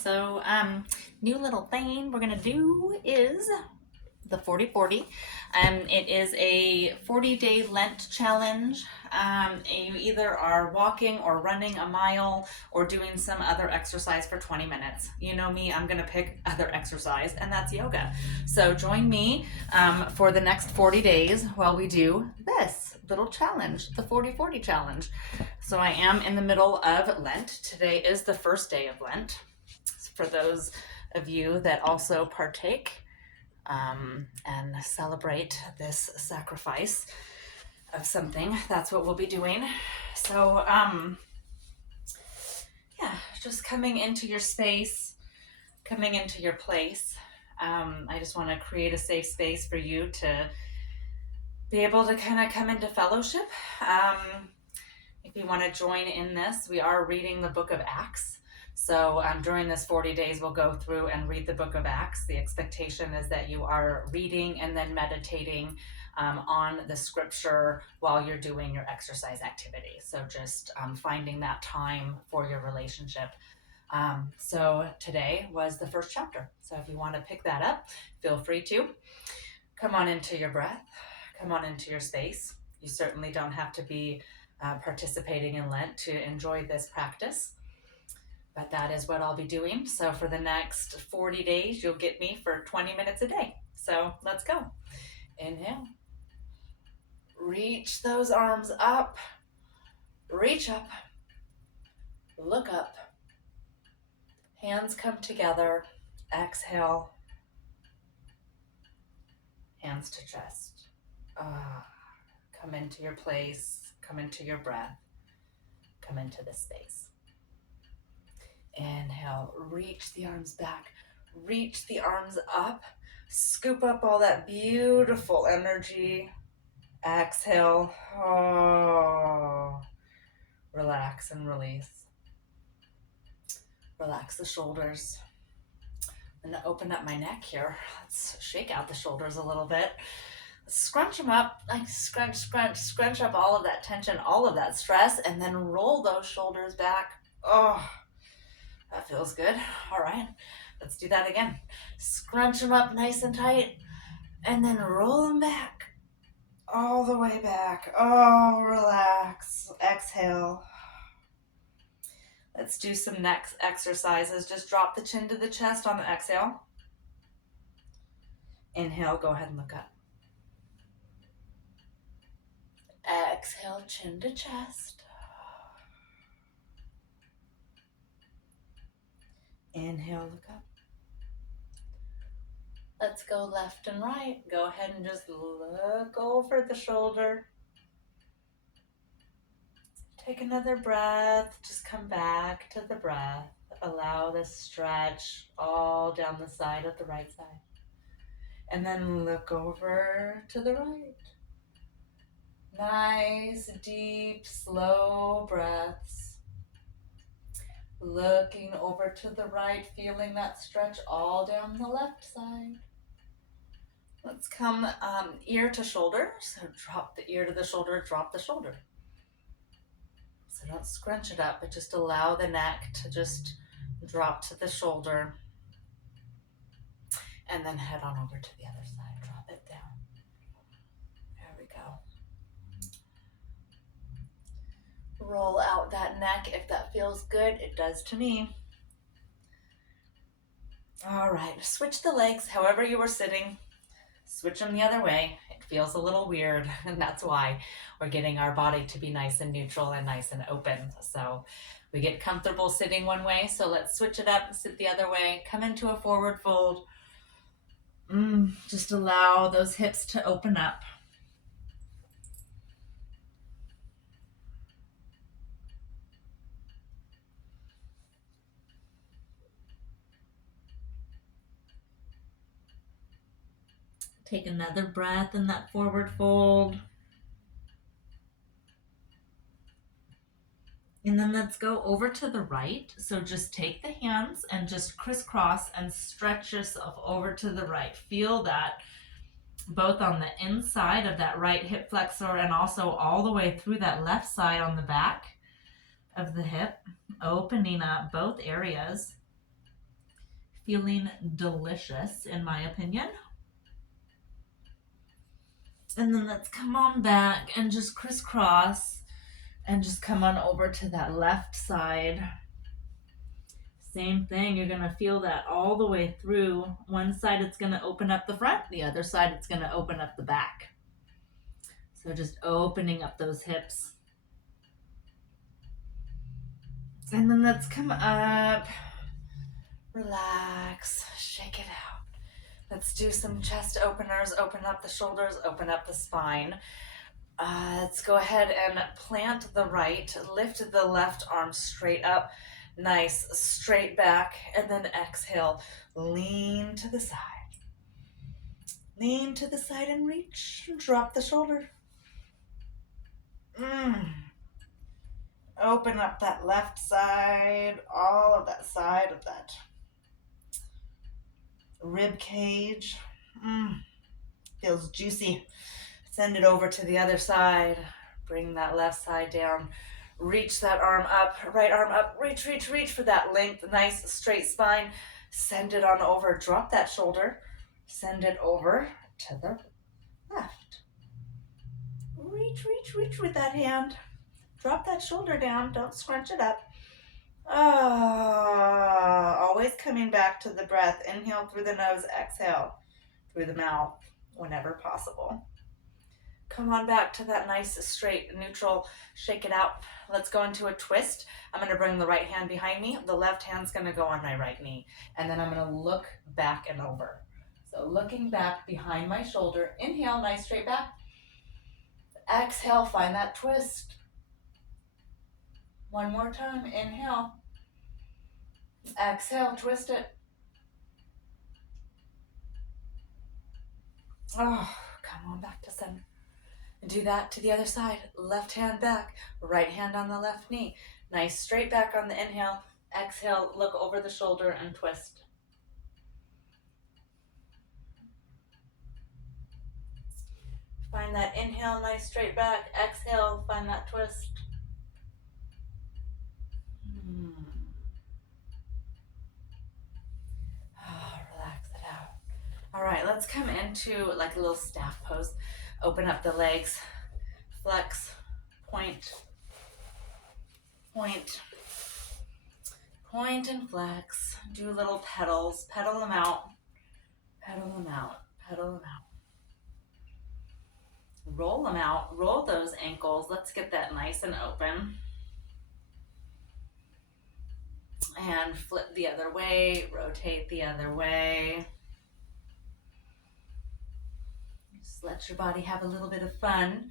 So new little thing we're gonna do is the 40-40. It is a 40-day Lent challenge. You either are walking or running a mile or doing some other exercise for 20 minutes. You know me, I'm gonna pick other exercise, and that's yoga. So join me for the next 40 days while we do this little challenge, the 40-40 challenge. So I am in the middle of Lent. Today is the first day of Lent. For those of you that also partake and celebrate this sacrifice of something, that's what we'll be doing. So yeah, just coming into your space, coming into your place. I just want to create a safe space for you to be able to kind of come into fellowship. If you want to join in this, we are reading the book of Acts. So during this 40 days, we'll go through and read the book of Acts. The expectation is that you are reading and then meditating on the scripture while you're doing your exercise activity. So just finding that time for your relationship. So today was the first chapter. So if you want to pick that up, feel free to. Come on into your breath. Come on into your space. You certainly don't have to be participating in Lent to enjoy this practice. But that is what I'll be doing. So for the next 40 days, you'll get me for 20 minutes a day. So let's go. Inhale. Reach those arms up. Reach up. Look up. Hands come together. Exhale. Hands to chest. Come into your place. Come into your breath. Come into this space. Inhale, reach the arms back, reach the arms up, scoop up all that beautiful energy. Exhale, relax and release. Relax the shoulders. I'm gonna open up my neck here. Let's shake out the shoulders a little bit. Scrunch them up, like scrunch up all of that tension, all of that stress, and then roll those shoulders back. That feels good. All right, let's do that again. Scrunch them up nice and tight, and then roll them back, all the way back. Relax. Exhale. Let's do some neck exercises. Just drop the chin to the chest on the exhale. Inhale, go ahead and look up. Exhale, chin to chest. Inhale, look up. Let's go left and right. Go ahead and just look over the shoulder. Take another breath. Just come back to the breath. Allow this stretch all down the side of the right side. And then look over to the right. Nice, deep, slow breaths. Looking over to the right, feeling that stretch all down the left side. Let's come ear to shoulder. So drop the ear to the shoulder, drop the shoulder. So don't scrunch it up, but just allow the neck to just drop to the shoulder. And then head on over to the other side, drop it down. There we go. Roll out that neck if that feels good. It does to me. All right, switch the legs however you were sitting. Switch them the other way. It feels a little weird, and that's why we're getting our body to be nice and neutral and nice and open. So we get comfortable sitting one way, so let's switch it up and sit the other way. Come into a forward fold. Just allow those hips to open up. Take another breath in that forward fold. And then let's go over to the right. So just take the hands and just crisscross and stretch yourself over to the right. Feel that both on the inside of that right hip flexor and also all the way through that left side on the back of the hip, opening up both areas. feeling delicious, in my opinion. And then let's come on back and just crisscross and just come on over to that left side. Same thing, you're going to feel that all the way through. One side it's going to open up the front, the other side it's going to open up the back. So just opening up those hips. And then let's come up, relax, shake it out. Let's do some chest openers, open up the shoulders, open up the spine. Let's go ahead and plant the right, lift the left arm straight up, nice, straight back, and then exhale, lean to the side. Lean to the side and reach, drop the shoulder. Open up that left side, all of that side of that rib cage. Feels juicy. Send it over to the other side. Bring that left side down. Reach that arm up, right arm up. Reach, reach, reach for that length. Nice straight spine. Send it on over. Drop that shoulder. Send it over to the left. Reach, reach, reach with that hand. Drop that shoulder down. Don't scrunch it up. Always coming back to the breath. Inhale through the nose. Exhale through the mouth whenever possible. Come on back to that nice, straight, neutral. Shake it out. Let's go into a twist. I'm going to bring the right hand behind me. The left hand's going to go on my right knee. And then I'm going to look back and over. So looking back behind my shoulder. Inhale, nice straight back. Exhale, find that twist. One more time. Inhale. Exhale, twist it. Oh, come on back to center. Do that to the other side. Left hand back, right hand on the left knee. Nice straight back on the inhale. Exhale, look over the shoulder and twist. Find that inhale, nice straight back. Exhale, find that twist. Relax it out. All right, let's come into like a little staff pose. Open up the legs, flex, point, point, point and flex. Do little pedals, pedal them out, pedal them out, pedal them out. Roll them out, roll those ankles. Let's get that nice and open. And flip the other way, rotate the other way. Just let your body have a little bit of fun.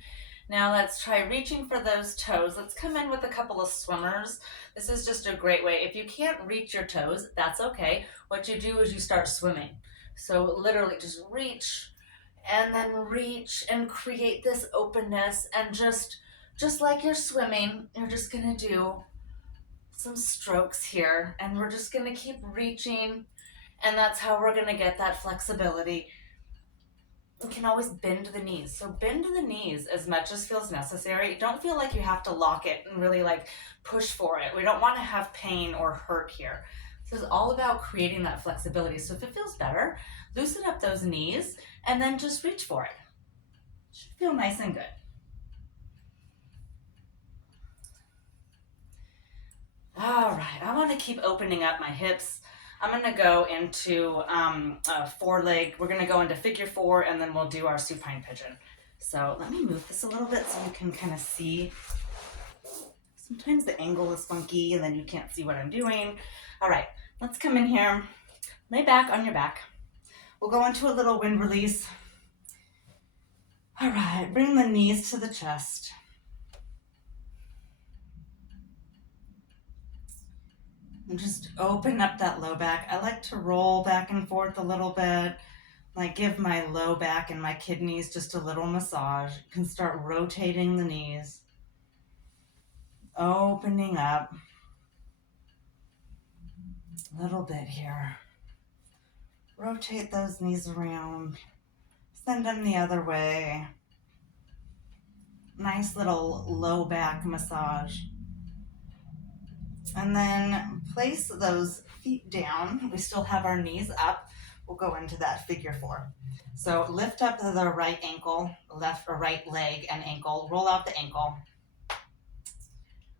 Now let's try reaching for those toes. Let's come in with a couple of swimmers. This is just a great way. If you can't reach your toes, that's okay. What you do is you start swimming. So literally just reach and then reach and create this openness, and just like you're swimming, you're just gonna do some strokes here, and we're just gonna keep reaching, and that's how we're gonna get that flexibility. You can always bend the knees. So bend the knees as much as feels necessary. Don't feel like you have to lock it and really like push for it. We don't want to have pain or hurt here. So it's all about creating that flexibility. So if it feels better, loosen up those knees and then just reach for it. It should feel nice and good. All right, I want to keep opening up my hips. I'm going to go into four-leg. We're going to go into figure four, and then we'll do our supine pigeon. So let me move this a little bit so you can kind of see. Sometimes the angle is funky, and then you can't see what I'm doing. All right, let's come in here. Lay back on your back. We'll go into a little wind release. All right, bring the knees to the chest. And just open up that low back. I like to roll back and forth a little bit, like give my low back and my kidneys just a little massage. You can start rotating the knees, opening up a little bit here. Rotate those knees around, send them the other way. Nice little low back massage. And then place those feet down. We still have our knees up. We'll go into that figure 4. So lift up the right ankle, left or right leg and ankle. Roll out the ankle.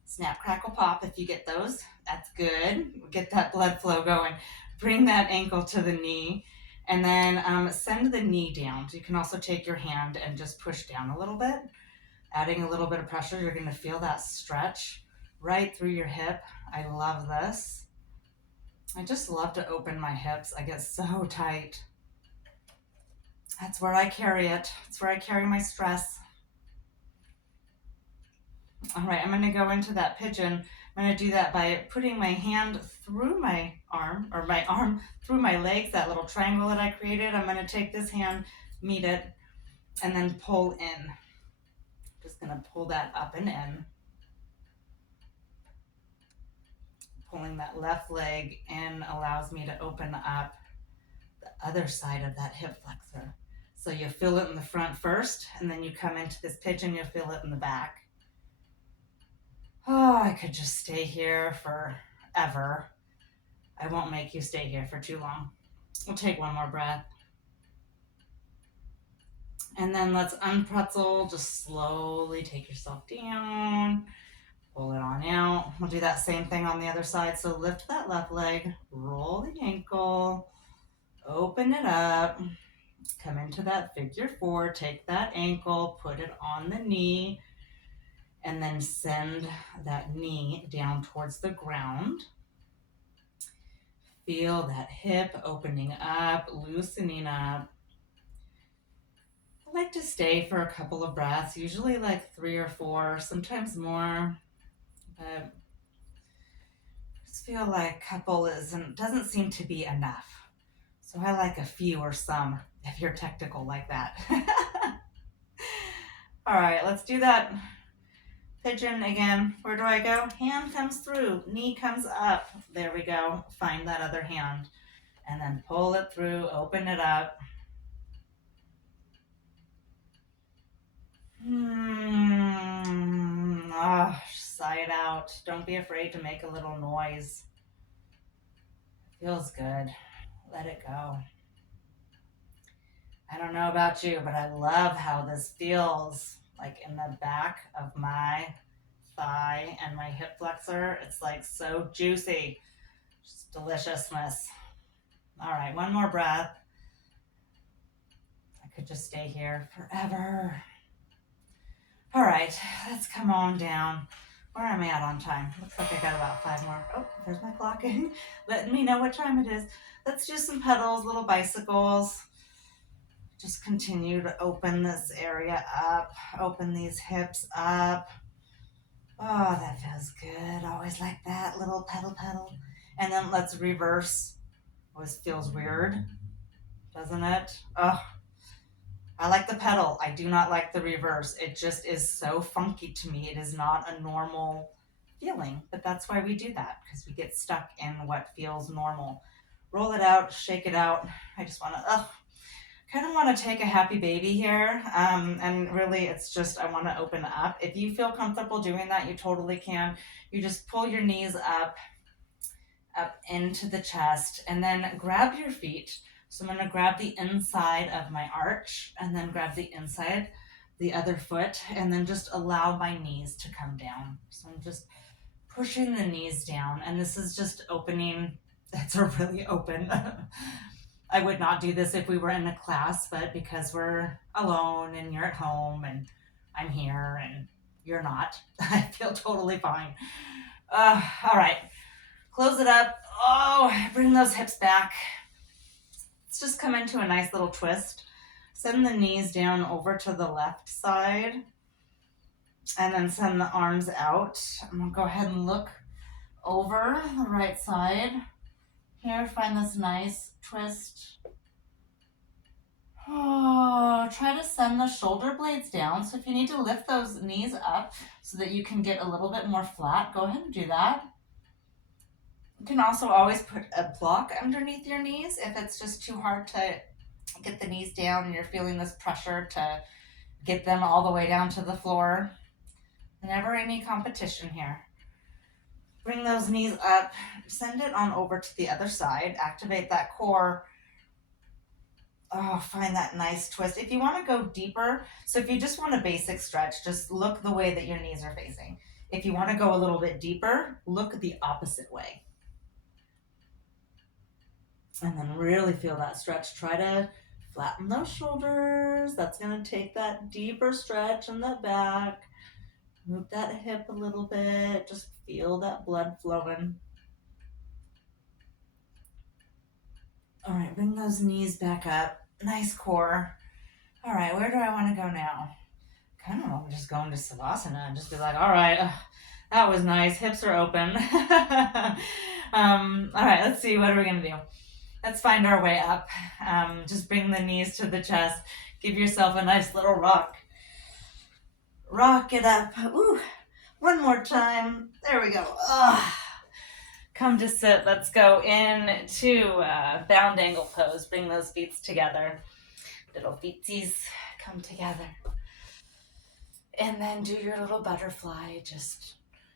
Snap, crackle, pop. If you get those, that's good. Get that blood flow going. Bring that ankle to the knee. And then send the knee down. So you can also take your hand and just push down a little bit. Adding a little bit of pressure, you're going to feel that stretch right through your hip. I love this. I just love to open my hips. I get so tight. That's where I carry it. It's where I carry my stress. All right, I'm going to go into that pigeon. I'm going to do that by putting my hand through my arm, or my arm through my legs, that little triangle that I created. I'm going to take this hand, meet it, and then pull in. Just going to pull that up and in. Pulling that left leg in allows me to open up the other side of that hip flexor. So you feel it in the front first, and then you come into this pigeon, you'll feel it in the back. Oh, I could just stay here forever. I won't make you stay here for too long. We'll take one more breath. And then let's unpretzel. Just slowly take yourself down. Pull it on out. We'll do that same thing on the other side. So lift that left leg, roll the ankle, open it up, come into that figure 4, take that ankle, put it on the knee, and then send that knee down towards the ground. Feel that hip opening up, loosening up. I like to stay for a couple of breaths, usually like 3 or 4, sometimes more, but I just feel like a couple doesn't seem to be enough. So I like a few or some, if you're technical like that. All right, let's do that pigeon again. Where do I go? Hand comes through, knee comes up. There we go. Find that other hand. And then pull it through, open it up. Sigh it out. Don't be afraid to make a little noise. Feels good. Let it go. I don't know about you, but I love how this feels like in the back of my thigh and my hip flexor. It's like so juicy. Just deliciousness. All right, one more breath. I could just stay here forever. All right, let's come on down. Where am I at on time? Looks like I got about 5 more. Oh, there's my clock letting me know what time it is. Let's do some pedals, little bicycles. Just continue to open this area up, open these hips up. Oh, that feels good. Always like that, little pedal. And then let's reverse. Always feels weird, doesn't it? Oh, I like the pedal. I do not like the reverse. It just is so funky to me. It is not a normal feeling, but that's why we do that, because we get stuck in what feels normal. Roll it out, shake it out. I just want to, kind of want to take a happy baby here. And really it's just, I want to open up. If you feel comfortable doing that, you totally can. You just pull your knees up into the chest, and then grab your feet. So I'm going to grab the inside of my arch and then grab the inside, the other foot, and then just allow my knees to come down. So I'm just pushing the knees down, and this is just opening. It's a really open. I would not do this if we were in a class, but because we're alone and you're at home and I'm here and you're not, I feel totally fine. All right. Close it up. Oh, bring those hips back. Let's just come into a nice little twist. Send the knees down over to the left side and then send the arms out. I'm going to go ahead and look over the right side. Here, find this nice twist. Oh, try to send the shoulder blades down. So if you need to lift those knees up so that you can get a little bit more flat, go ahead and do that. You can also always put a block underneath your knees if it's just too hard to get the knees down and you're feeling this pressure to get them all the way down to the floor. Never any competition here. Bring those knees up, send it on over to the other side, activate that core. Oh, find that nice twist. If you want to go deeper, so if you just want a basic stretch, just look the way that your knees are facing. If you want to go a little bit deeper, look the opposite way. And then really feel that stretch. Try to flatten those shoulders. That's going to take that deeper stretch in the back. Move that hip a little bit. Just feel that blood flowing. All right, bring those knees back up. Nice core. All right, where do I want to go now? Kind of want to just go into Savasana and just be like, all right, that was nice. Hips are open. All right, let's see. What are we going to do? Let's find our way up. Just bring the knees to the chest. Give yourself a nice little rock. Rock it up. Ooh, one more time. There we go. Come to sit. Let's go into bound angle pose. Bring those feet together. Little feetsies come together. And then do your little butterfly. Just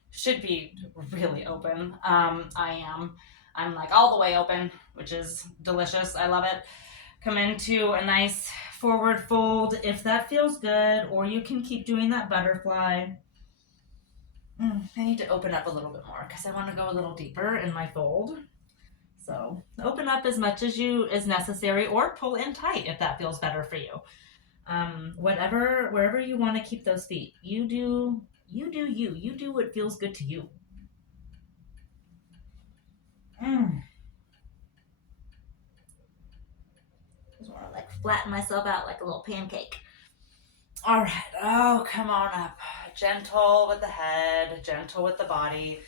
should be really open. I'm like all the way open, which is delicious. I love it. Come into a nice forward fold if that feels good, or you can keep doing that butterfly. I need to open up a little bit more because I want to go a little deeper in my fold. So open up as much as necessary, or pull in tight if that feels better for you. Wherever you want to keep those feet, you do what feels good to you. Just want to flatten myself out like a little pancake. All right. Oh, come on up. Gentle with the head, gentle with the body.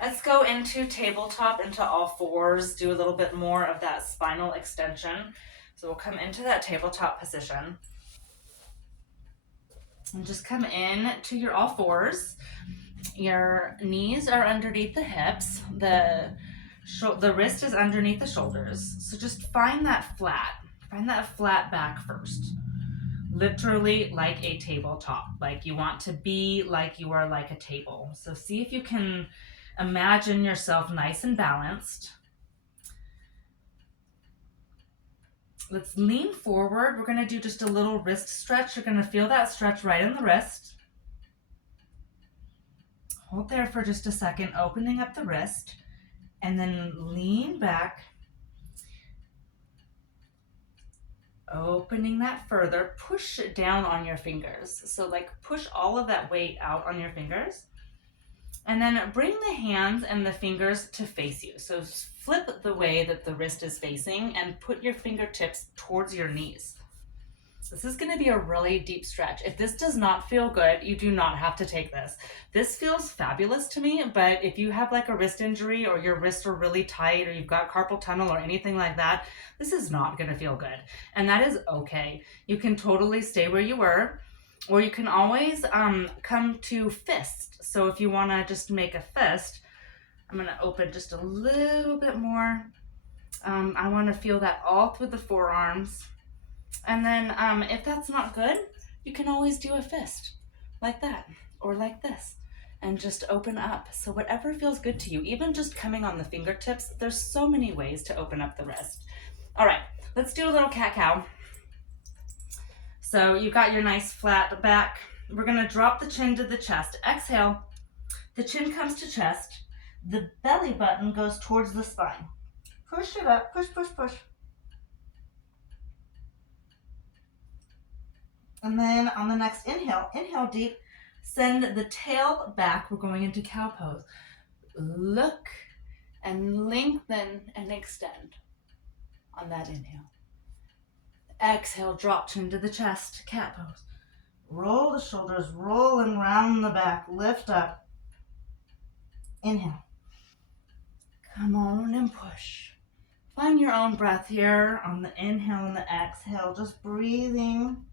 Let's go into tabletop, into all fours. Do a little bit more of that spinal extension. So we'll come into that tabletop position. And just come in to your all fours. Your knees are underneath the hips. The wrist is underneath the shoulders. So just find that flat. Find that flat back first. Literally like a tabletop. Like you want to be like you are like a table. So see if you can imagine yourself nice and balanced. Let's lean forward. We're going to do just a little wrist stretch. You're going to feel that stretch right in the wrist. Hold there for just a second, opening up the wrist, and then lean back, opening that further. Push it down on your fingers. So push all of that weight out on your fingers. And then bring the hands and the fingers to face you. So flip the way that the wrist is facing and put your fingertips towards your knees. This is going to be a really deep stretch. If this does not feel good, you do not have to take this. This feels fabulous to me, but if you have a wrist injury, or your wrists are really tight, or you've got carpal tunnel or anything like that, this is not going to feel good. And that is okay. You can totally stay where you were, or you can always come to fist. So if you want to just make a fist, I'm going to open just a little bit more. I want to feel that all through the forearms. And then if that's not good, you can always do a fist like that, or like this, and just open up. So whatever feels good to you, even just coming on the fingertips, there's so many ways to open up the wrist. All right, let's do a little cat-cow. So you've got your nice flat back. We're going to drop the chin to the chest. Exhale. The chin comes to chest. The belly button goes towards the spine. Push it up. Push, push, push. And then on the next inhale deep. Send the tail back. We're going into cow pose. Look and lengthen and extend on that inhale. Exhale, drop chin to the chest, cat pose. Roll the shoulders, roll and round the back, lift up. Inhale. Come on and push. Find your own breath here on the inhale and the exhale, just breathing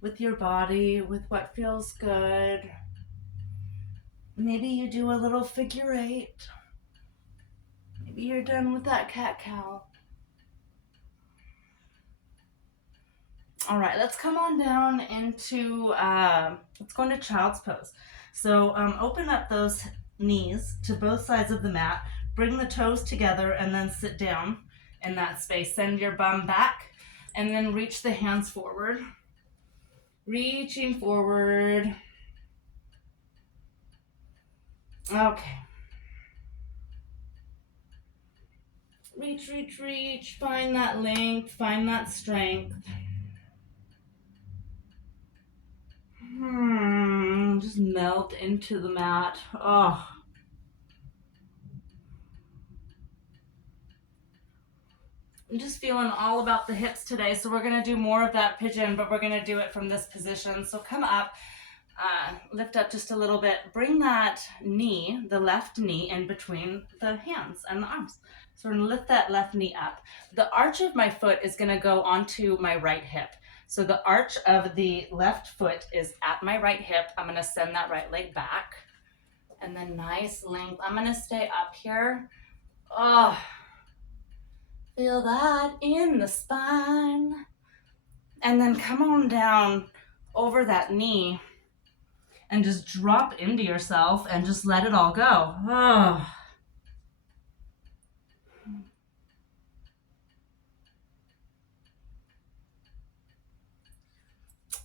with your body, with what feels good. Maybe you do a little figure eight. Maybe you're done with that cat-cow. All right, let's come on down into, let's go into child's pose. So open up those knees to both sides of the mat. Bring the toes together and then sit down in that space. Send your bum back and then reach the hands forward. Reaching forward. Okay. Reach, reach, reach. Find that length. Find that strength. Just melt into the mat. Oh. I'm just feeling all about the hips today, so we're going to do more of that pigeon, but we're going to do it from this position. So come up, lift up just a little bit. Bring that knee, the left knee, in between the hands and the arms. So we're going to lift that left knee up. The arch of my foot is going to go onto my right hip. So the arch of the left foot is at my right hip. I'm going to send that right leg back. And then nice length. I'm going to stay up here. Oh, feel that in the spine. And then come on down over that knee and just drop into yourself and just let it all go. Oh.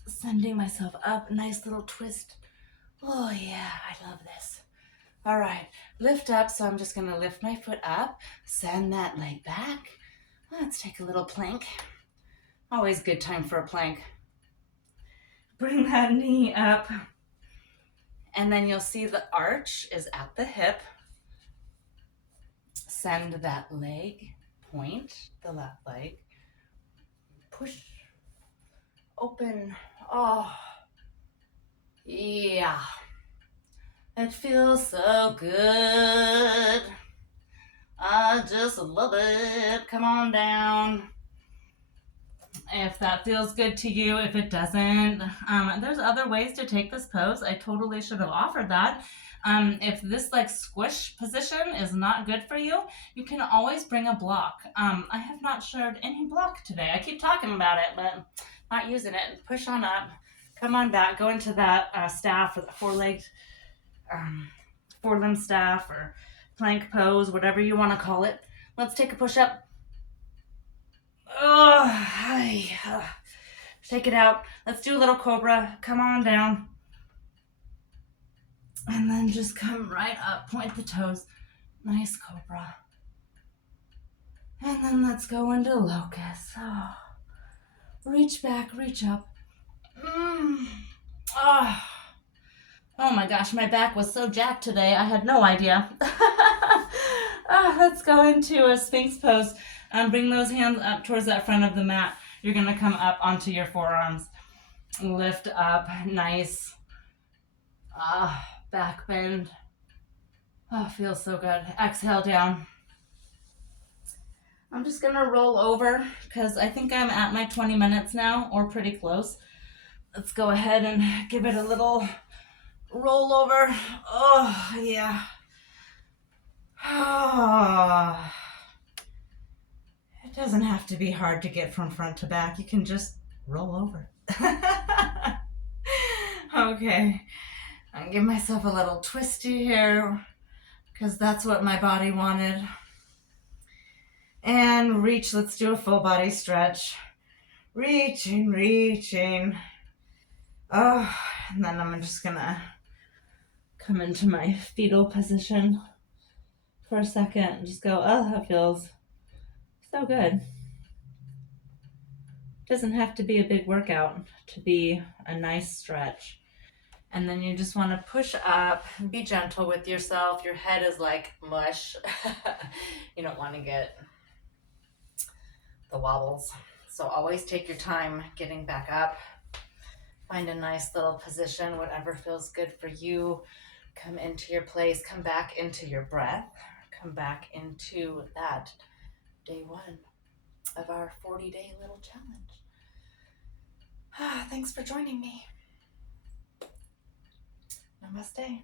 Sending myself up, nice little twist. Oh yeah, I love this. All right, lift up. So I'm just gonna lift my foot up, send that leg back. Let's take a little plank. Always good time for a plank. Bring that knee up. And then you'll see the arch is at the hip. Send that leg, point the left leg. Push, open. Oh, yeah. It feels so good. I just love it. Come on down. If that feels good to you, if it doesn't, there's other ways to take this pose. I totally should have offered that. If this like squish position is not good for you, you can always bring a block. I have not shared any block today. I keep talking about it, but not using it. Push on up, come on back, go into that staff or the four-limb staff or plank pose, whatever you want to call it. Let's take a push up. Take it out. Let's do a little cobra. Come on down. And then just come right up. Point the toes. Nice cobra. And then let's go into locust. Oh. Reach back, reach up. Oh. Oh my gosh, my back was so jacked today. I had no idea. Let's go into a Sphinx pose. Bring those hands up towards that front of the mat. You're going to come up onto your forearms. Lift up, nice. Back bend. Oh, feels so good. Exhale down. I'm just going to roll over because I think I'm at my 20 minutes now, or pretty close. Let's go ahead and give it a little roll over. Oh, yeah. Oh. It doesn't have to be hard to get from front to back. You can just roll over. Okay. I'll give myself a little twisty here because that's what my body wanted. And reach. Let's do a full body stretch. Reaching, reaching. Oh, and then I'm just gonna come into my fetal position for a second and just go, oh, that feels so good. Doesn't have to be a big workout to be a nice stretch. And then you just want to push up, be gentle with yourself. Your head is like mush. You don't want to get the wobbles. So always take your time getting back up. Find a nice little position, whatever feels good for you. Come into your place, come back into your breath, come back into that day 1 of our 40-day little challenge. Thanks for joining me. Namaste.